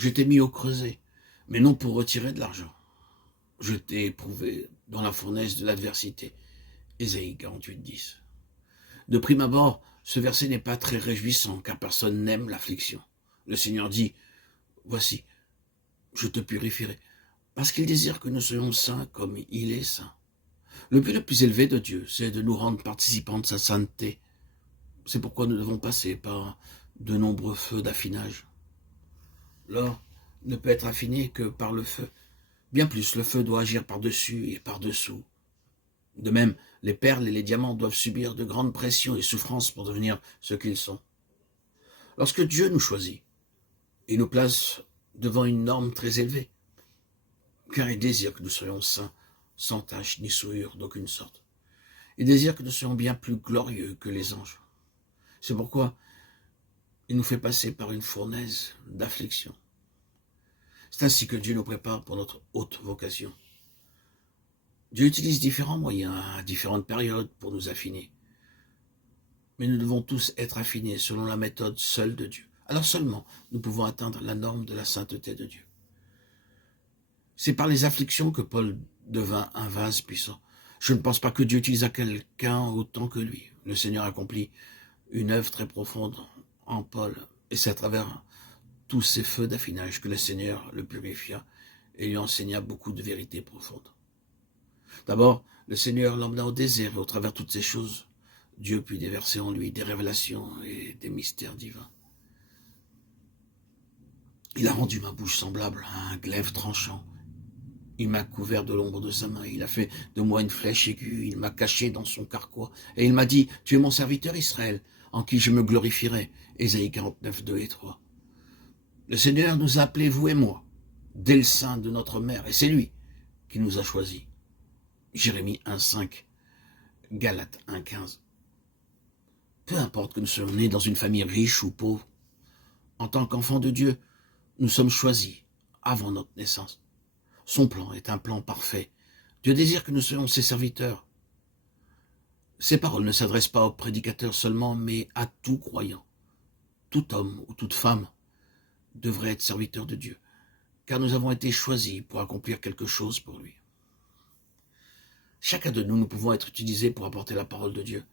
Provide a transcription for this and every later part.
Je t'ai mis au creuset, mais non pour retirer de l'argent. Je t'ai éprouvé dans la fournaise de l'adversité. Ésaïe 48, 10. De prime abord, ce verset n'est pas très réjouissant, car personne n'aime l'affliction. Le Seigneur dit, voici, je te purifierai, parce qu'il désire que nous soyons saints comme il est saint. Le but le plus élevé de Dieu, c'est de nous rendre participants de sa sainteté. C'est pourquoi nous devons passer par de nombreux feux d'affinage. L'or ne peut être affiné que par le feu. Bien plus, le feu doit agir par-dessus et par-dessous. De même, les perles et les diamants doivent subir de grandes pressions et souffrances pour devenir ce qu'ils sont. Lorsque Dieu nous choisit, il nous place devant une norme très élevée, car il désire que nous soyons saints, sans tache ni souillure d'aucune sorte. Il désire que nous soyons bien plus glorieux que les anges. C'est pourquoi il nous fait passer par une fournaise d'affliction. C'est ainsi que Dieu nous prépare pour notre haute vocation. Dieu utilise différents moyens à différentes périodes pour nous affiner. Mais nous devons tous être affinés selon la méthode seule de Dieu. Alors seulement, nous pouvons atteindre la norme de la sainteté de Dieu. C'est par les afflictions que Paul devint un vase puissant. Je ne pense pas que Dieu utilisa quelqu'un autant que lui. Le Seigneur accomplit une œuvre très profonde en Paul, et c'est à travers tous ces feux d'affinage que le Seigneur le purifia et lui enseigna beaucoup de vérités profondes. D'abord, le Seigneur l'emmena au désert et au travers de toutes ces choses, Dieu put déverser en lui des révélations et des mystères divins. Il a rendu ma bouche semblable à un glaive tranchant. Il m'a couvert de l'ombre de sa main, il a fait de moi une flèche aiguë, il m'a caché dans son carquois, et il m'a dit, tu es mon serviteur Israël, en qui je me glorifierai. Ésaïe 49, 2 et 3. Le Seigneur nous a appelés, vous et moi, dès le sein de notre mère, et c'est lui qui nous a choisis. Jérémie 1, 5, Galates 1, 15. Peu importe que nous soyons nés dans une famille riche ou pauvre, en tant qu'enfants de Dieu, nous sommes choisis avant notre naissance. Son plan est un plan parfait. Dieu désire que nous soyons ses serviteurs. Ces paroles ne s'adressent pas aux prédicateurs seulement, mais à tout croyant. Tout homme ou toute femme devrait être serviteur de Dieu, car nous avons été choisis pour accomplir quelque chose pour lui. Chacun de nous pouvons être utilisés pour apporter la parole de Dieu.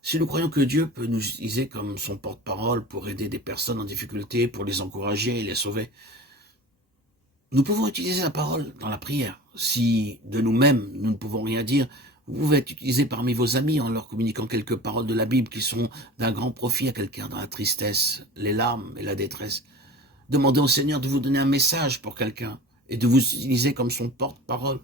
Si nous croyons que Dieu peut nous utiliser comme son porte-parole pour aider des personnes en difficulté, pour les encourager et les sauver, nous pouvons utiliser la parole dans la prière. Si de nous-mêmes, nous ne pouvons rien dire, vous pouvez être utilisé parmi vos amis en leur communiquant quelques paroles de la Bible qui sont d'un grand profit à quelqu'un dans la tristesse, les larmes et la détresse. Demandez au Seigneur de vous donner un message pour quelqu'un et de vous utiliser comme son porte-parole.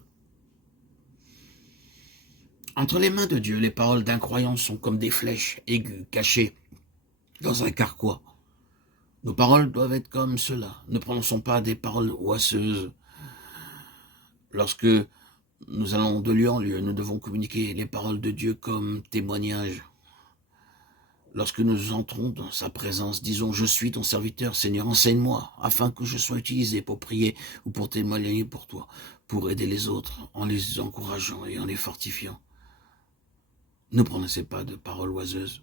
Entre les mains de Dieu, les paroles d'un croyant sont comme des flèches aiguës cachées dans un carquois. Nos paroles doivent être comme cela. Ne prononçons pas des paroles oisseuses. Lorsque nous allons de lieu en lieu, nous devons communiquer les paroles de Dieu comme témoignage. Lorsque nous entrons dans sa présence, disons, je suis ton serviteur, Seigneur, enseigne-moi, afin que je sois utilisé pour prier ou pour témoigner pour toi, pour aider les autres, en les encourageant et en les fortifiant. Ne prononcez pas de paroles oiseuses.